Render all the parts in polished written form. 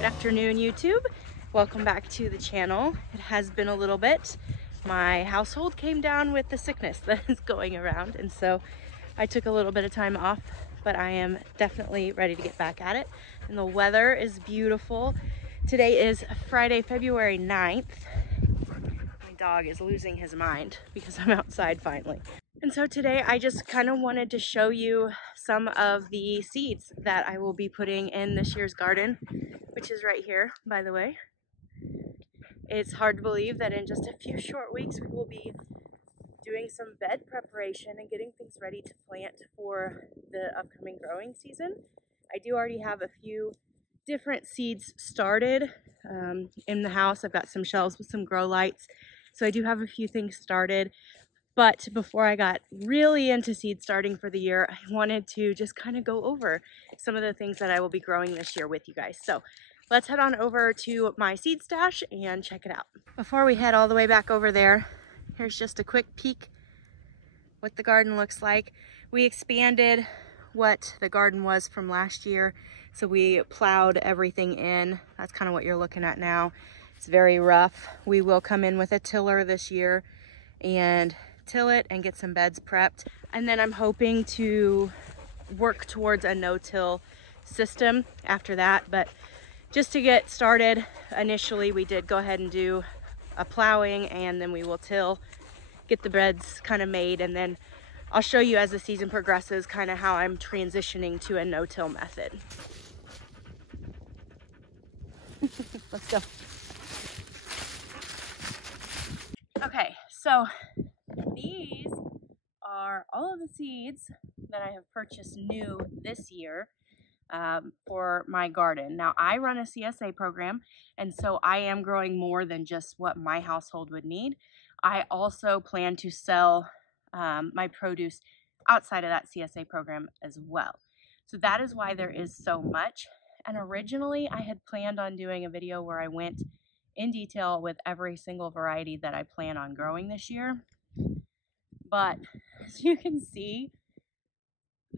Good afternoon, YouTube. Welcome back to the channel. It has been a little bit. My household came down with the sickness that is going around, and so I took a little bit of time off, but I am definitely ready to get back at it. And the weather is beautiful. Today is Friday, February 9th. My dog is losing his mind because I'm outside finally. And so today I just kind of wanted to show you some of the seeds that I will be putting in this year's garden, which is right here, by the way. It's hard to believe that in just a few short weeks we will be doing some bed preparation and getting things ready to plant for the upcoming growing season. I do already have a few different seeds started in the house. I've got some shelves with some grow lights, so I do have a few things started. But before I got really into seed starting for the year, I wanted to just kind of go over some of the things that I will be growing this year with you guys. So let's head on over to my seed stash and check it out. Before we head all the way back over there, here's just a quick peek what the garden looks like. We expanded what the garden was from last year, so we plowed everything in. That's kind of what you're looking at now. It's very rough. We will come in with a tiller this year and till it and get some beds prepped. And then I'm hoping to work towards a no-till system after that. But just to get started, initially we did go ahead and do a plowing, and then we will till, get the beds kind of made, and then I'll show you as the season progresses kind of how I'm transitioning to a no-till method. Let's go. Okay, so these are all of the seeds that I have purchased new this year for my garden. Now, I run a CSA program, and so I am growing more than just what my household would need. I also plan to sell my produce outside of that CSA program as well. So that is why there is so much. And originally I had planned on doing a video where I went in detail with every single variety that I plan on growing this year. But as you can see,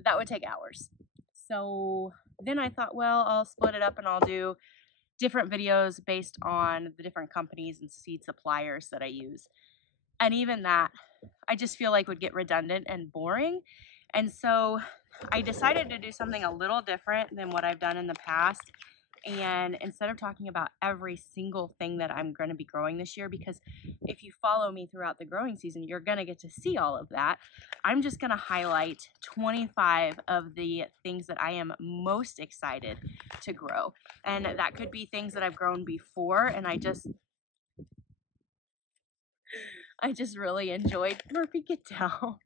that would take hours. So then I thought, well, I'll split it up and I'll do different videos based on the different companies and seed suppliers that I use. And even that, I just feel like would get redundant and boring. And so I decided to do something a little different than what I've done in the past. And instead of talking about every single thing that I'm going to be growing this year, because if you follow me throughout the growing season, you're going to get to see all of that. I'm just going to highlight 25 of the things that I am most excited to grow. And that could be things that I've grown before and I just really enjoyed. Murphy, get down.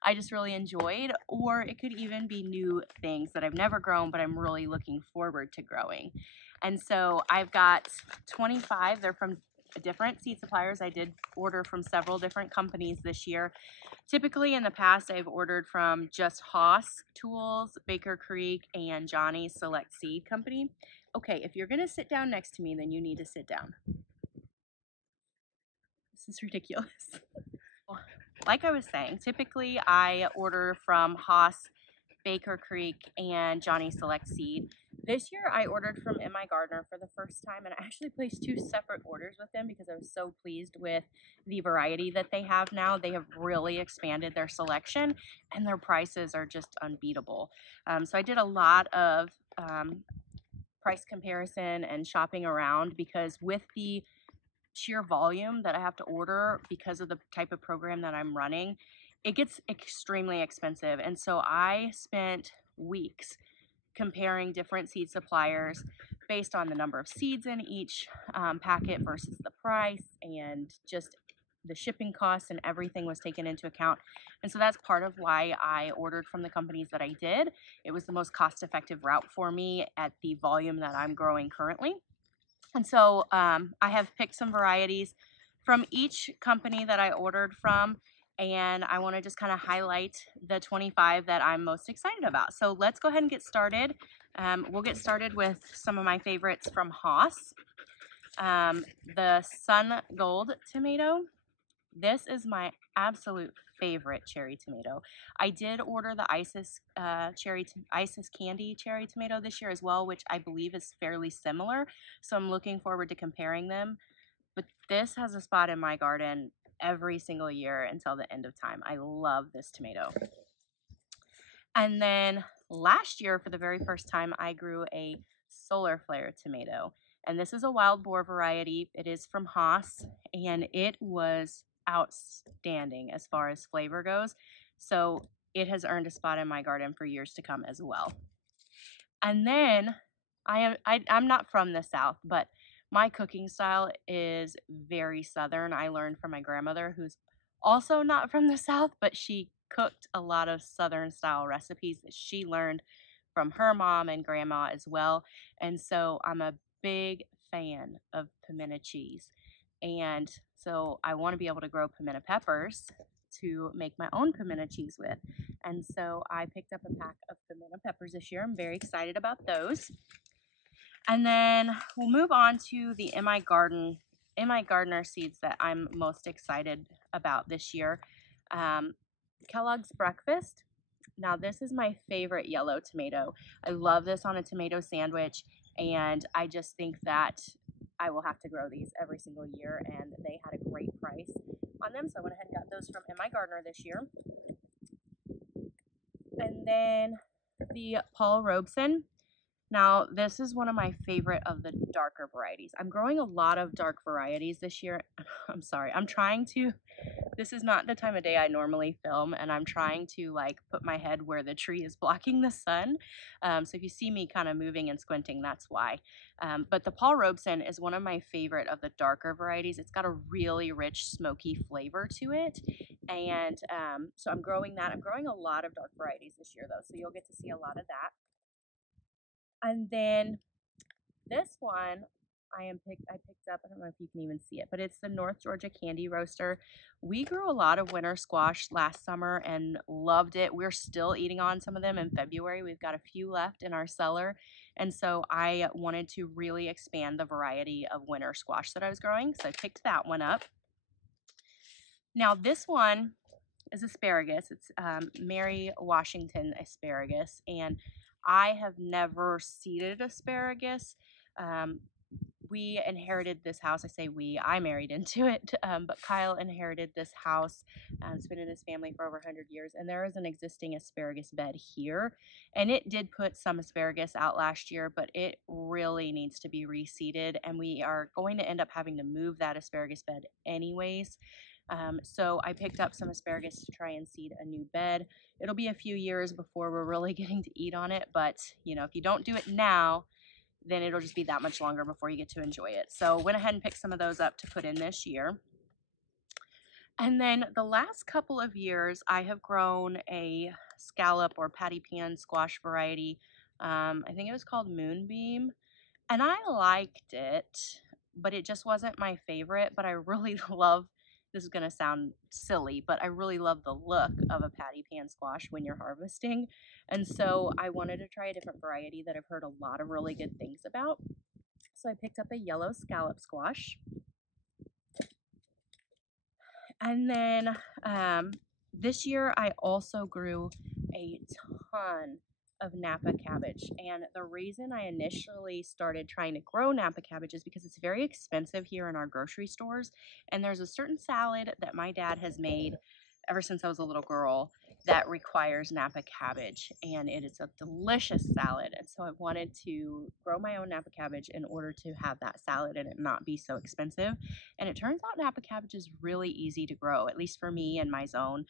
I just really enjoyed, or it could even be new things that I've never grown, but I'm really looking forward to growing. And so I've got 25. They're from different seed suppliers. I did order from several different companies this year. Typically in the past, I've ordered from just Haas Tools, Baker Creek, and Johnny's Select Seed Company. Okay, if you're gonna sit down next to me, then you need to sit down. This is ridiculous. Like I was saying, typically I order from Haas, Baker Creek, and Johnny Select Seed. This year I ordered from M.I. Gardner for the first time, and I actually placed 2 separate orders with them because I was so pleased with the variety that they have now. They have really expanded their selection, and their prices are just unbeatable. So I did a lot of price comparison and shopping around, because with the sheer volume that I have to order because of the type of program that I'm running, it gets extremely expensive. And so I spent weeks comparing different seed suppliers based on the number of seeds in each packet versus the price, and just the shipping costs and everything was taken into account. And so that's part of why I ordered from the companies that I did. It was the most cost-effective route for me at the volume that I'm growing currently. And so I have picked some varieties from each company that I ordered from, and I want to just kind of highlight the 25 that I'm most excited about. So let's go ahead and get started. We'll get started with some of my favorites from Haas. The Sun Gold tomato. this is my absolute favorite cherry tomato. I did order the Isis Isis candy cherry tomato this year as well, which I believe is fairly similar. So I'm looking forward to comparing them. But this has a spot in my garden every single year until the end of time. I love this tomato. And then last year, for the very first time, I grew a solar flare tomato. And this is a wild boar variety. It is from Haas, and it was outstanding as far as flavor goes. So it has earned a spot in my garden for years to come as well. And then I'm not from the South, but my cooking style is very Southern. I learned from my grandmother, who's also not from the South, but she cooked a lot of Southern style recipes that she learned from her mom and grandma as well. And so I'm a big fan of pimento cheese. And so I want to be able to grow pimento peppers to make my own pimento cheese with. And so I picked up a pack of pimento peppers this year. I'm very excited about those. And then we'll move on to the MI Gardener seeds that I'm most excited about this year. Kellogg's Breakfast. Now this is my favorite yellow tomato. I love this on a tomato sandwich, and I just think that I will have to grow these every single year, and they had a great price on them, so I went ahead and got those from MI Gardener this year. And then the Paul Robeson. Now, this is one of my favorite of the darker varieties. I'm growing a lot of dark varieties this year. I'm sorry. This is not the time of day I normally film, and I'm trying to like put my head where the tree is blocking the sun. So if you see me kind of moving and squinting, that's why. But the Paul Robeson is one of my favorite of the darker varieties. It's got a really rich, smoky flavor to it. And so I'm growing that. I'm growing a lot of dark varieties this year, though, so you'll get to see a lot of that. And then this one I picked up, I don't know if you can even see it, but it's the North Georgia Candy Roaster. We grew a lot of winter squash last summer and loved it. We're still eating on some of them in February. We've got a few left in our cellar. And so I wanted to really expand the variety of winter squash that I was growing. So I picked that one up. Now this one is asparagus. It's Mary Washington asparagus, and I have never seeded asparagus. We inherited this house. I say we, I married into it, but Kyle inherited this house. It's been in his family for over 100 years, and there is an existing asparagus bed here, and it did put some asparagus out last year, but it really needs to be reseeded, and we are going to end up having to move that asparagus bed anyways. So I picked up some asparagus to try and seed a new bed. It'll be a few years before we're really getting to eat on it, but you know, if you don't do it now, then it'll just be that much longer before you get to enjoy it. So went ahead and picked some of those up to put in this year. And then the last couple of years, I have grown a scallop or patty pan squash variety. I think it was called Moonbeam, and I liked it, but it just wasn't my favorite. But I really love, this is going to sound silly, but I really love the look of a patty pan squash when you're harvesting. And so I wanted to try a different variety that I've heard a lot of really good things about. So I picked up a yellow scallop squash. And then this year I also grew a ton of Napa cabbage, and the reason I initially started trying to grow Napa cabbage is because it's very expensive here in our grocery stores, and there's a certain salad that my dad has made ever since I was a little girl that requires Napa cabbage, and it is a delicious salad. And so I wanted to grow my own Napa cabbage in order to have that salad and it not be so expensive. And it turns out Napa cabbage is really easy to grow, at least for me in my zone.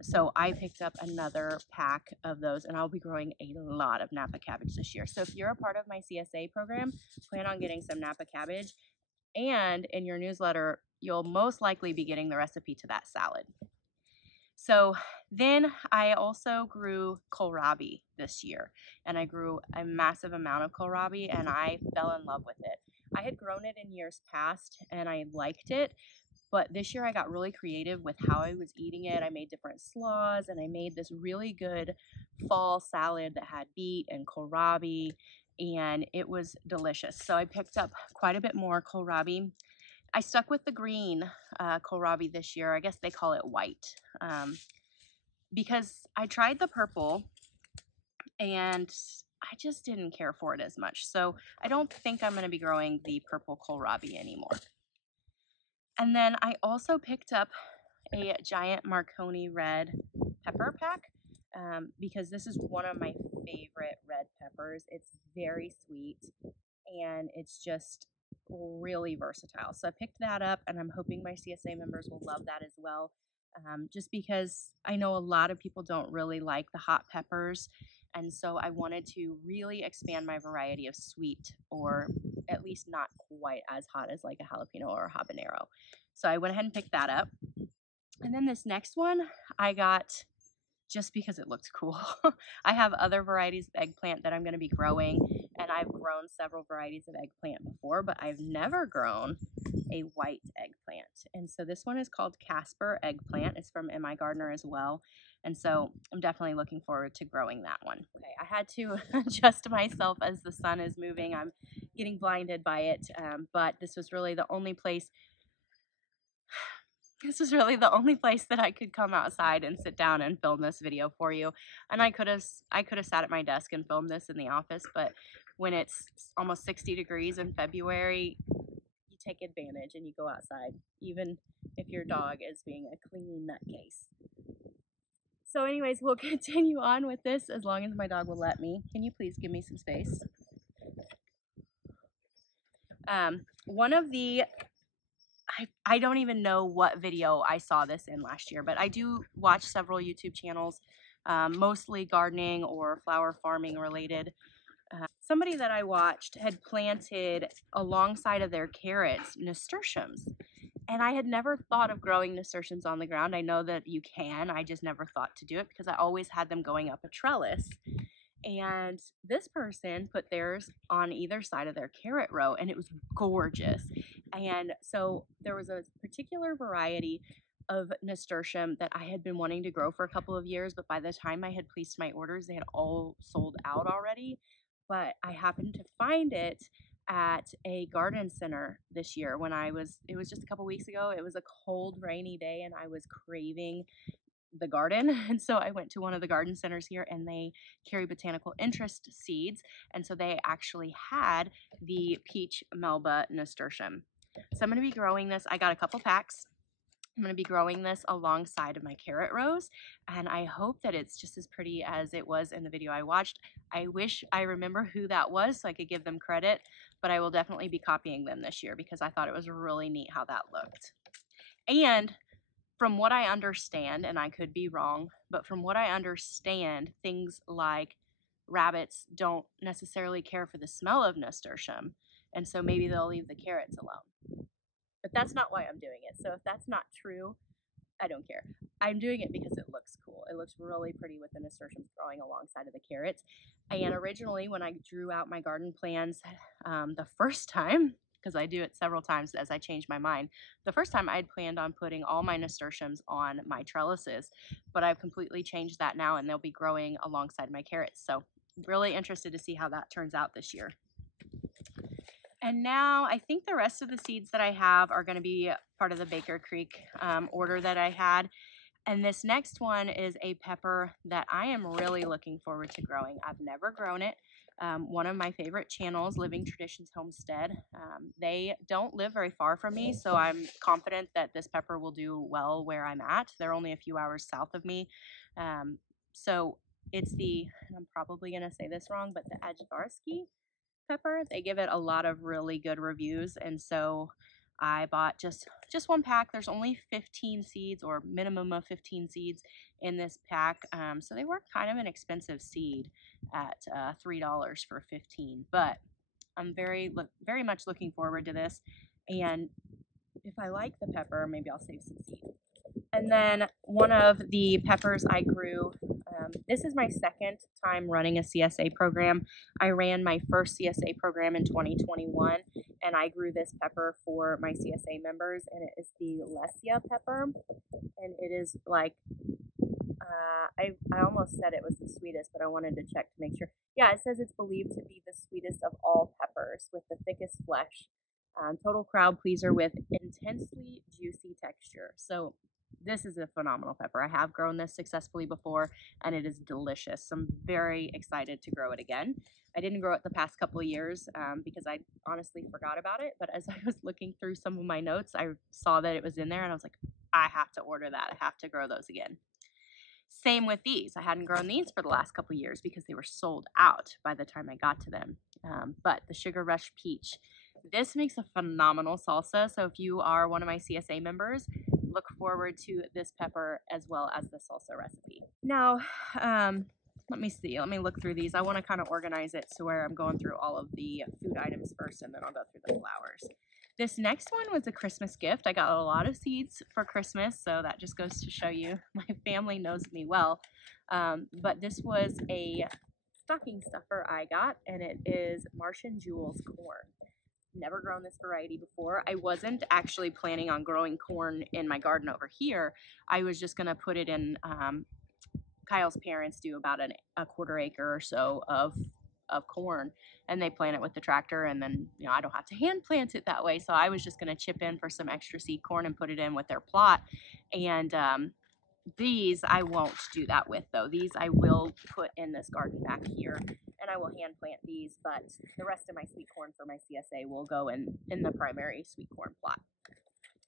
So I picked up another pack of those, and I'll be growing a lot of Napa cabbage this year. So if you're a part of my CSA program, plan on getting some Napa cabbage, and in your newsletter, you'll most likely be getting the recipe to that salad. So then I also grew kohlrabi this year, and I grew a massive amount of kohlrabi, and I fell in love with it. I had grown it in years past and I liked it, but this year I got really creative with how I was eating it. I made different slaws, and I made this really good fall salad that had beet and kohlrabi, and it was delicious. So I picked up quite a bit more kohlrabi. I stuck with the green kohlrabi this year. I guess they call it white, because I tried the purple and I just didn't care for it as much. So I don't think I'm going to be growing the purple kohlrabi anymore. And then I also picked up a giant Marconi red pepper pack because this is one of my favorite red peppers. It's very sweet and it's just really versatile. So I picked that up and I'm hoping my CSA members will love that as well. Just because I know a lot of people don't really like the hot peppers. And so I wanted to really expand my variety of sweet, or at least not quite as hot as like a jalapeno or a habanero. So I went ahead and picked that up. And then this next one I got just because it looked cool. I have other varieties of eggplant that I'm going to be growing, and I've grown several varieties of eggplant before, but I've never grown a white eggplant. And so this one is called Casper eggplant. It's from MI Gardener as well. And so I'm definitely looking forward to growing that one. Okay, I had to adjust myself as the sun is moving. I'm getting blinded by it, but this was really the only place that I could come outside and sit down and film this video for you. And I could have sat at my desk and filmed this in the office, but when it's almost 60 degrees in February, you take advantage and you go outside, even if your dog is being a clingy nutcase. So anyways, we'll continue on with this as long as my dog will let me. Can you please give me some space? One of the I don't even know what video I saw this in last year, but I do watch several YouTube channels, mostly gardening or flower farming related. Somebody that I watched had planted alongside of their carrots nasturtiums. And I had never thought of growing nasturtiums on the ground. I know that you can. I just never thought to do it because I always had them going up a trellis. And this person put theirs on either side of their carrot row, and it was gorgeous. And so there was a particular variety of nasturtium that I had been wanting to grow for a couple of years, but by the time I had placed my orders, they had all sold out already. But I happened to find it at a garden center this year when it was just a couple weeks ago. It was a cold, rainy day, and I was craving the garden. And so I went to one of the garden centers here, and they carry botanical interest seeds. And so they actually had the peach melba nasturtium. So I'm going to be growing this. I got a couple packs. I'm going to be growing this alongside of my carrot rows, and I hope that it's just as pretty as it was in the video I watched. I wish I remember who that was so I could give them credit, but I will definitely be copying them this year because I thought it was really neat how that looked. And from what I understand, and I could be wrong, but from what I understand, things like rabbits don't necessarily care for the smell of nasturtium, and so maybe they'll leave the carrots alone. But that's not why I'm doing it. So if that's not true, I don't care. I'm doing it because it looks cool. It looks really pretty with the nasturtiums growing alongside of the carrots. And originally, when I drew out my garden plans the first time, because I do it several times as I change my mind. The first time I'd planned on putting all my nasturtiums on my trellises, but I've completely changed that now, and they'll be growing alongside my carrots. So really interested to see how that turns out this year. And now I think the rest of the seeds that I have are going to be part of the Baker Creek order that I had. And this next one is a pepper that I am really looking forward to growing. I've never grown it. One of my favorite channels, Living Traditions Homestead, they don't live very far from me, so I'm confident that this pepper will do well where I'm at. They're only a few hours south of me. So it's the, and I'm probably going to say this wrong, but the Ajvarski pepper. They give it a lot of really good reviews, and so I bought just one pack. There's only 15 seeds, or minimum of 15 seeds in this pack, so they were kind of an expensive seed at $3 for 15, but I'm very much looking forward to this, and if I like the pepper, maybe I'll save some seeds. And then one of the peppers I grew, this is my second time running a CSA program. I ran my first CSA program in 2021, and I grew this pepper for my CSA members, and it is the Lesia pepper, and it is like, I almost said it was the sweetest, but I wanted to check to make sure. Yeah, it says it's believed to be the sweetest of all peppers with the thickest flesh Total crowd pleaser with intensely juicy texture. So this is a phenomenal pepper. I have grown this successfully before, and it is delicious. So I'm very excited to grow it again. I didn't grow it the past couple of years because I honestly forgot about it. But as I was looking through some of my notes, I saw that it was in there, and I was like, I have to order that. I have to grow those again. Same with these. I hadn't grown these for the last couple of years because they were sold out by the time I got to them. But the Sugar Rush Peach, this makes a phenomenal salsa. So if you are one of my CSA members, look forward to this pepper as well as the salsa recipe. Now, let me see. Let me look through these. I want to kind of organize it so where I'm going through all of the food items first, and then I'll go through the flowers. This next one was a Christmas gift. I got a lot of seeds for Christmas, so that just goes to show you my family knows me well. But this was a stocking stuffer I got, and it is Martian Jewels corn. Never grown this variety before. I wasn't actually planning on growing corn in my garden over here. I was just going to put it in, Kyle's parents do about a quarter acre or so of corn, and they plant it with the tractor, and then I don't have to hand plant it that way. So I was just going to chip in for some extra seed corn and put it in with their plot. And these I won't do that with, though. These I will put in this garden back here, and I will hand plant these, but the rest of my sweet corn for my CSA will go in the primary sweet corn plot.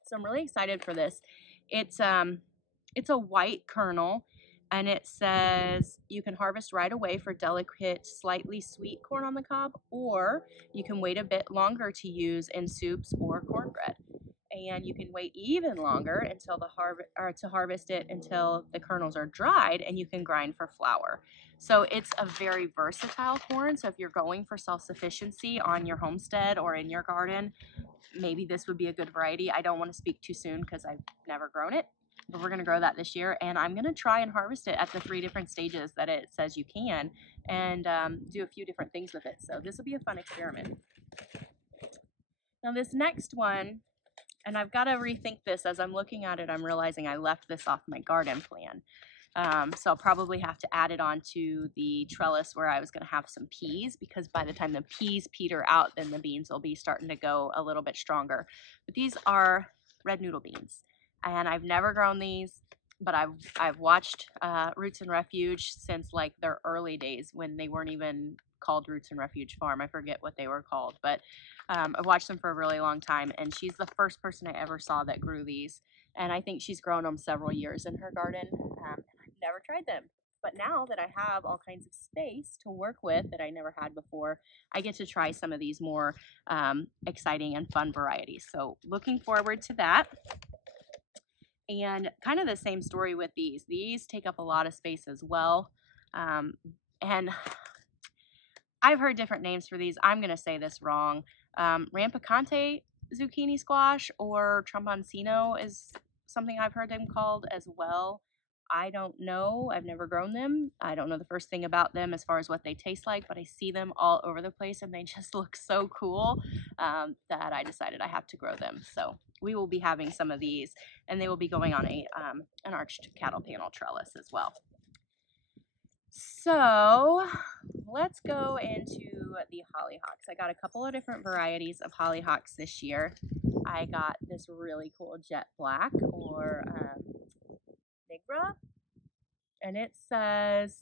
So I'm really excited for this. It's a white kernel, and it says you can harvest right away for delicate, slightly sweet corn on the cob, or you can wait a bit longer to use in soups or cornbread. And you can wait even longer until to harvest it until the kernels are dried, and you can grind for flour. So it's a very versatile corn. So if you're going for self-sufficiency on your homestead or in your garden, maybe this would be a good variety. I don't want to speak too soon because I've never grown it, but we're going to grow that this year, and I'm going to try and harvest it at the 3 different stages that it says you can, and do a few different things with it. So this will be a fun experiment. Now this next one, and I've got to rethink this as I'm looking at it, I'm realizing I left this off my garden plan. So I'll probably have to add it onto the trellis where I was going to have some peas, because by the time the peas peter out, then the beans will be starting to go a little bit stronger. But these are red noodle beans, and I've never grown these, but I've watched Roots and Refuge since like their early days when they weren't even called Roots and Refuge Farm. I forget what they were called, but I've watched them for a really long time, and she's the first person I ever saw that grew these, and I think she's grown them several years in her garden. Never tried them, but now that I have all kinds of space to work with that I never had before, I get to try some of these more exciting and fun varieties. So looking forward to that. And kind of the same story with these. These take up a lot of space as well. And I've heard different names for these. I'm going to say this wrong. Rampicante zucchini squash or tromboncino is something I've heard them called as well. I don't know. I've never grown them. I don't know the first thing about them as far as what they taste like, but I see them all over the place, and they just look so cool that I decided I have to grow them. So we will be having some of these, and they will be going on an arched cattle panel trellis as well. So let's go into the hollyhocks. I got a couple of different varieties of hollyhocks this year. I got this really cool jet black, or Nigra, and it says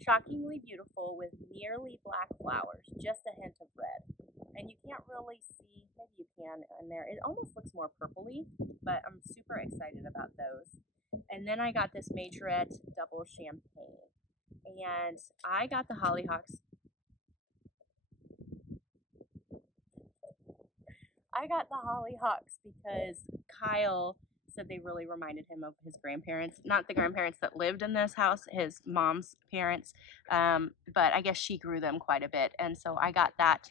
shockingly beautiful with nearly black flowers, just a hint of red. And you can't really see, maybe you can in there. It almost looks more purpley, but I'm super excited about those. And then I got this Majorette double champagne. And I got the hollyhocks. I got the hollyhocks because Kyle said they really reminded him of his grandparents. Not the grandparents that lived in this house, his mom's parents, but I guess she grew them quite a bit. And so I got that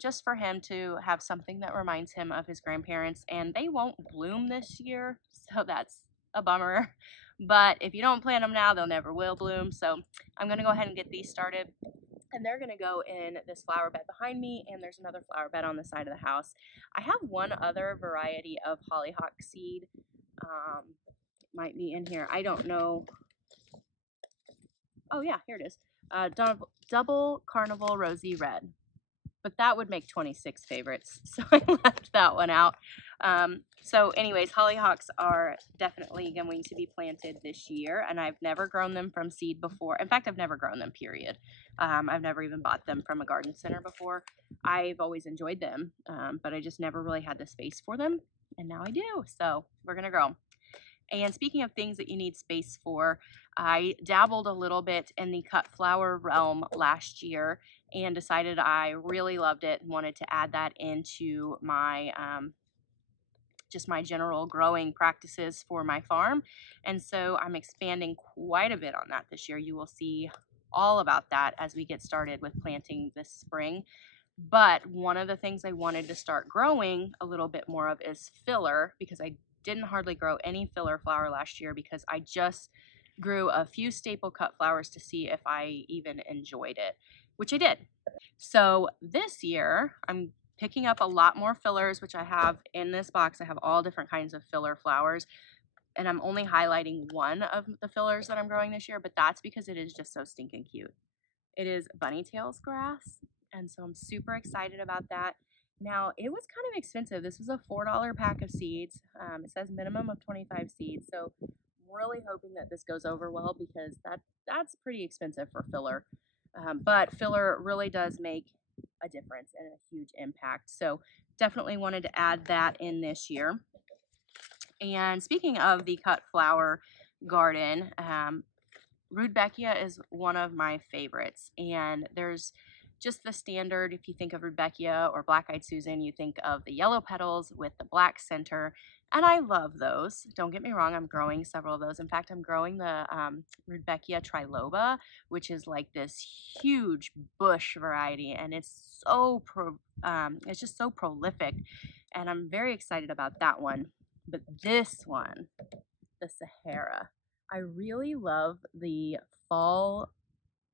just for him to have something that reminds him of his grandparents. And they won't bloom this year, so that's a bummer. But if you don't plant them now, they'll never will bloom. So I'm going to go ahead and get these started. And they're going to go in this flower bed behind me, and there's another flower bed on the side of the house. I have one other variety of hollyhock seed. Might be in here. I don't know. Oh, yeah, here it is. Double Carnival Rosy Red. but that would make 26 favorites. So I left that one out. So anyways, hollyhocks are definitely going to be planted this year, and I've never grown them from seed before. In fact, I've never grown them, period. I've never even bought them from a garden center before. I've always enjoyed them, but I just never really had the space for them, and now I do. So we're gonna grow them. And speaking of things that you need space for, I dabbled a little bit in the cut flower realm last year and decided I really loved it and wanted to add that into my just my general growing practices for my farm. And so I'm expanding quite a bit on that this year. You will see all about that as we get started with planting this spring. But one of the things I wanted to start growing a little bit more of is filler, because I didn't hardly grow any filler flower last year because I just grew a few staple cut flowers to see if I even enjoyed it, which I did. So this year I'm picking up a lot more fillers, which I have in this box. I have all different kinds of filler flowers, and I'm only highlighting one of the fillers that I'm growing this year, but that's because it is just so stinking cute. It is bunny tails grass, and so I'm super excited about that. Now, it was kind of expensive. This was a $4 pack of seeds. It says minimum of 25 seeds, so I'm really hoping that this goes over well, because that's pretty expensive for filler. But filler really does make a difference and a huge impact. So definitely wanted to add that in this year. And speaking of the cut flower garden, Rudbeckia is one of my favorites, and there's just the standard. If you think of Rudbeckia or Black-Eyed Susan, you think of the yellow petals with the black center, and I love those. Don't get me wrong, I'm growing several of those. In fact, I'm growing the Rudbeckia triloba, which is like this huge bush variety, and it's it's just so prolific, and I'm very excited about that one. But this one, the Sahara, I really love the fall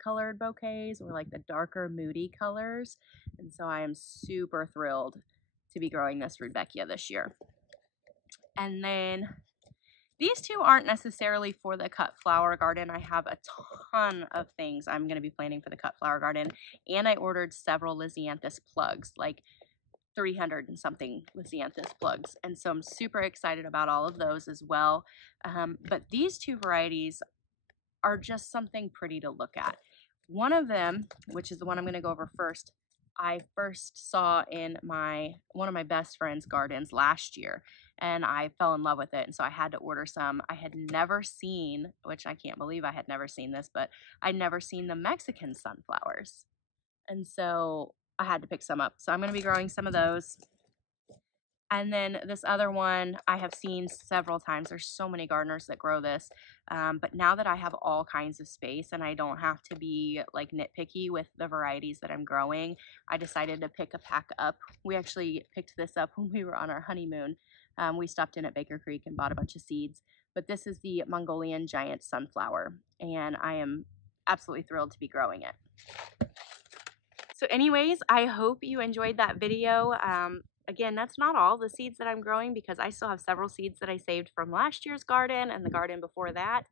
colored bouquets, or like the darker moody colors. And so I am super thrilled to be growing this Rudbeckia this year. And then these two aren't necessarily for the cut flower garden. I have a ton of things I'm going to be planting for the cut flower garden. And I ordered several Lisianthus plugs, like 300 and something Lisianthus plugs. And so I'm super excited about all of those as well. But these two varieties are just something pretty to look at. One of them, which is the one I'm going to go over first, I first saw in one of my best friend's gardens last year, and I fell in love with it, and so I had to order some. I had never seen, which I can't believe I had never seen this, but I'd never seen the Mexican sunflowers, and so I had to pick some up. So I'm going to be growing some of those. And then this other one I have seen several times. There's so many gardeners that grow this. But now that I have all kinds of space and I don't have to be like nitpicky with the varieties that I'm growing, I decided to pick a pack up. We actually picked this up when we were on our honeymoon. We stopped in at Baker Creek and bought a bunch of seeds. But this is the Mongolian giant sunflower, and I am absolutely thrilled to be growing it. So anyways, I hope you enjoyed that video. Again, that's not all the seeds that I'm growing, because I still have several seeds that I saved from last year's garden and the garden before that.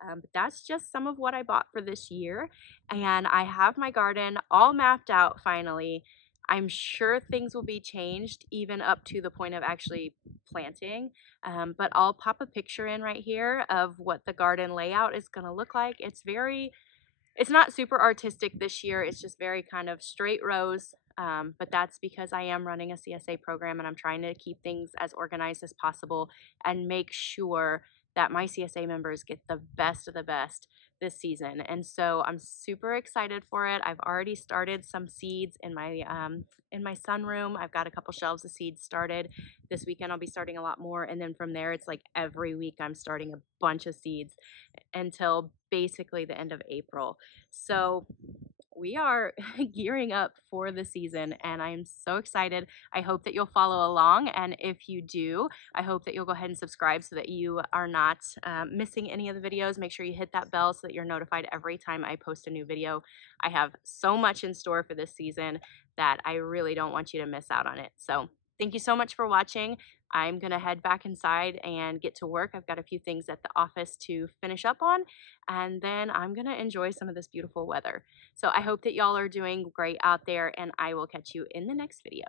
But that's just some of what I bought for this year. And I have my garden all mapped out finally. I'm sure things will be changed even up to the point of actually planting. But I'll pop a picture in right here of what the garden layout is going to look like. It's not super artistic this year. It's just very kind of straight rows. But that's because I am running a CSA program, and I'm trying to keep things as organized as possible and make sure that my CSA members get the best of the best this season. And so I'm super excited for it. I've already started some seeds in my sunroom. I've got a couple shelves of seeds started. This weekend I'll be starting a lot more, and then from there it's like every week I'm starting a bunch of seeds until basically the end of April. So we are gearing up for the season, and I am so excited. I hope that you'll follow along, and if you do, I hope that you'll go ahead and subscribe so that you are not missing any of the videos. Make sure you hit that bell so that you're notified every time I post a new video. I have so much in store for this season that I really don't want you to miss out on it. So thank you so much for watching. I'm gonna head back inside and get to work. I've got a few things at the office to finish up on, and then I'm gonna enjoy some of this beautiful weather. So I hope that y'all are doing great out there, and I will catch you in the next video.